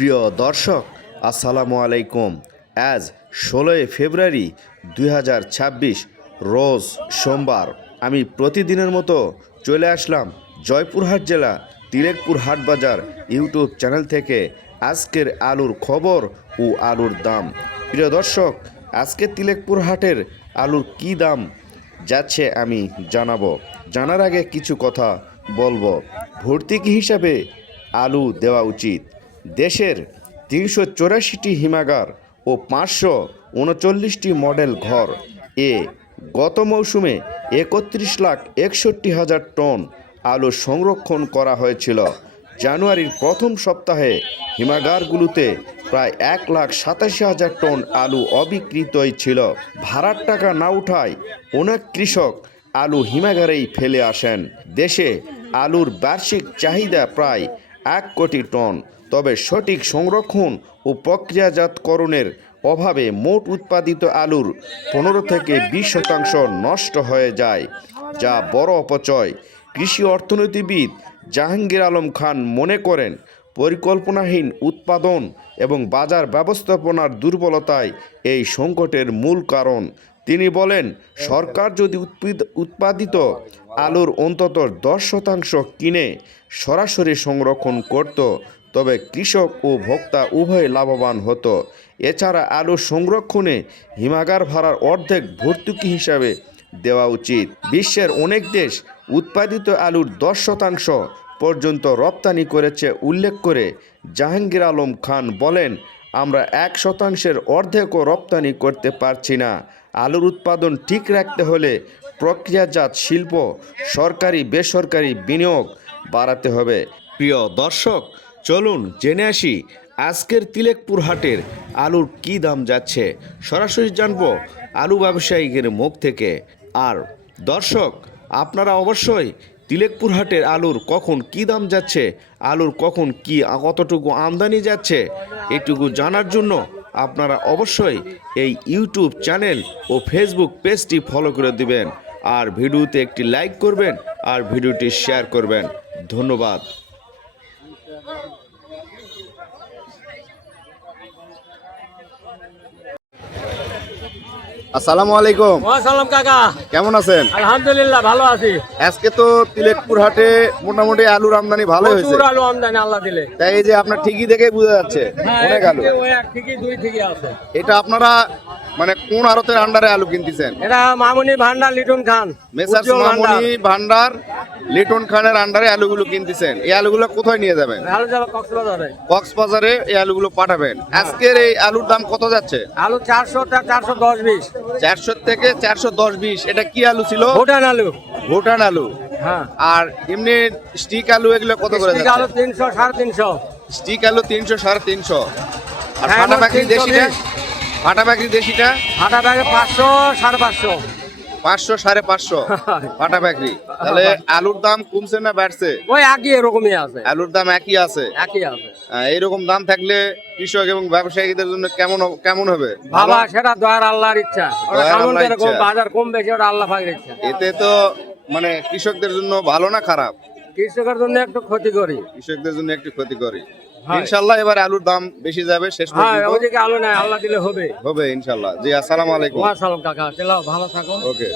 প্রিয় দর্শক, আসসালামু আলাইকুম। আজ 16 ফেব্রুয়ারি 2026 রোজ সোমবার। আমি প্রতিদিনের মতো চলে আসলাম জয়পুরহাট জেলা তিলেকপুর হাট বাজার ইউটিউব চ্যানেল থেকে আজকের আলুর খবর ও আলুর দাম। প্রিয় দর্শক, আজকে তিলেকপুর হাটের আলুর কি দাম যাচ্ছে আমি জানাবো। জানার আগে কিছু কথা বলবো। ভর্তুকি হিসাবে আলু দেওয়া উচিত। দেশের 384টি হিমাগার ও 539টি মডেল ঘর এ গত মৌসুমে 31,61,000 টন আলু সংরক্ষণ করা হয়েছিল। জানুয়ারির প্রথম সপ্তাহে হিমাগারগুলোতে প্রায় 1,87,000 টন আলু অবিকৃতই ছিল। ভাড়ার টাকা না উঠায় অনেক কৃষক আলু হিমাগারেই ফেলে আসেন। দেশে আলুর বার্ষিক চাহিদা প্রায় 1 কোটি টন। তবে সঠিক সংরক্ষণ ও প্রক্রিয়াজাতকরণের অভাবে মোট উৎপাদিত আলুর 15 থেকে 20% নষ্ট হয়ে যায়, যা বড় অপচয়। কৃষি অর্থনীতিবিদ জাহাঙ্গীর আলম খান মনে করেন, পরিকল্পনাহীন উৎপাদন এবং বাজার ব্যবস্থাপনার দুর্বলতাই এই সংকটের মূল কারণ। তিনি বলেন, সরকার যদি উৎপাদিত আলুর অন্তত 10% কিনে সরাসরি সংরক্ষণ করত, তবে কৃষক ও ভোক্তা উভয় লাভবান হতো। এছাড়া আলু সংরক্ষণে হিমাগার ভাড়ার অর্ধেক ভর্তুকি হিসাবে দেওয়া উচিত। বিশ্বের অনেক দেশ উৎপাদিত আলুর 10% পর্যন্ত রপ্তানি করেছে উল্লেখ করে জাহাঙ্গীর আলম খান বলেন, আমরা 1%-এর অর্ধেকও রপ্তানি করতে পারছি না। আলুর উৎপাদন ঠিক রাখতে হলে প্রক্রিয়াজাত শিল্প, সরকারি বেসরকারি বিনিয়োগ বাড়াতে হবে। প্রিয় দর্শক, চলুন জেনে আসি আজকের তিলেকপুর হাটের আলুর কি দাম যাচ্ছে। সরাসরি জানবো আলু ব্যবসায়ীদের মুখ থেকে। আর দর্শক, আপনারা অবশ্যই তিলেকপুর হাটের আলুর কখন কি দাম যাচ্ছে, আলুর কখন কি কতটুকু আমদানি যাচ্ছে, এটুকু জানার জন্য আপনারা অবশ্যই এই ইউটিউব চ্যানেল ও ফেসবুক পেজটি ফলো করে দিবেন। আর ভিডিওতে একটি লাইক করবেন আর ভিডিওটি শেয়ার করবেন। ধন্যবাদ। আসসালামু আলাইকুম। ওয়াসালাম কাকা, কেমন আছেন? আলহামদুলিল্লাহ ভালো আছি। আজকে তো তিলেকপুর হাটে মোটামুটি আলুর আমদানি ভালো হয়েছে। প্রচুর আলু আমদানি আল্লাহ দিলে। তাই এই যে আপনার ঠিকই দেখে বোঝা যাচ্ছে অনেক আলু। ওই এক ঠিকই দুই ঠিকই আছে। এটা আপনারা মানে কোন আড়তের আন্ডারে আলু কিনতেছেন? এটা মামুনি ভান্ডার লিটন খান, মেসার্স মামুনি ভান্ডার লিটন খানের আন্ডারে আলুগুলো কিনতেছেন। এই আলুগুলো কোথায় নিয়ে যাবেন? আলু যাবে কক্সবাজারে। কক্সবাজারে এই আলুগুলো পাঠাবেন। আজকের এই আলুর দাম কত যাচ্ছে? আলু 400 410 20। 400 থেকে 410-20। এটা কি আলু ছিল? ভুটান আলু। ভুটান আলু। হ্যাঁ। আর এমনি স্টিক আলু এগুলো কত করে স্টিক যাচ্ছে? আলু 300 350। স্টিক আলু 300 350। আর হ্যাঁ, ফাটা পাখি 320। দেশিটা? ফাটা পাখি দেশিটা হাটা ব্যাগে 500 550। 500 550 ফাটা পাখি। তাহলে আলুর দাম কমছে না বাড়ছে? ওই একই এরকমই আছে। আলুর দাম একই আছে। একই আছে। এইরকম দাম থাকলে কৃষক এবং ব্যবসায়ীদের জন্য কেমন হবে? বাবা, সেটা দয়ার আল্লাহর ইচ্ছা। ওটা দয়ার কেমন আল্লাহর এরকম ইচ্ছা। বাজার কম বেশি ওটা আল্লাহ পাকের ইচ্ছা। এতে তো মানে কৃষকদের জন্য ভালো না খারাপ? কৃষকের জন্য একটু ক্ষতি করি। কৃষকদের জন্য একটু ক্ষতি করে। হ্যাঁ। ইনশাআল্লাহ এবার আলুর দাম বেশি যাবে শেষ হ্যাঁ, পর্যন্ত। ওইদিকে আলু নাই, আল্লাহ দিলে হবে। হবে ইনশাআল্লাহ। জি, আসসালামু আলাইকুম। ওয়াসালাম কাকা, চলো ভালো থাকো। ওকে।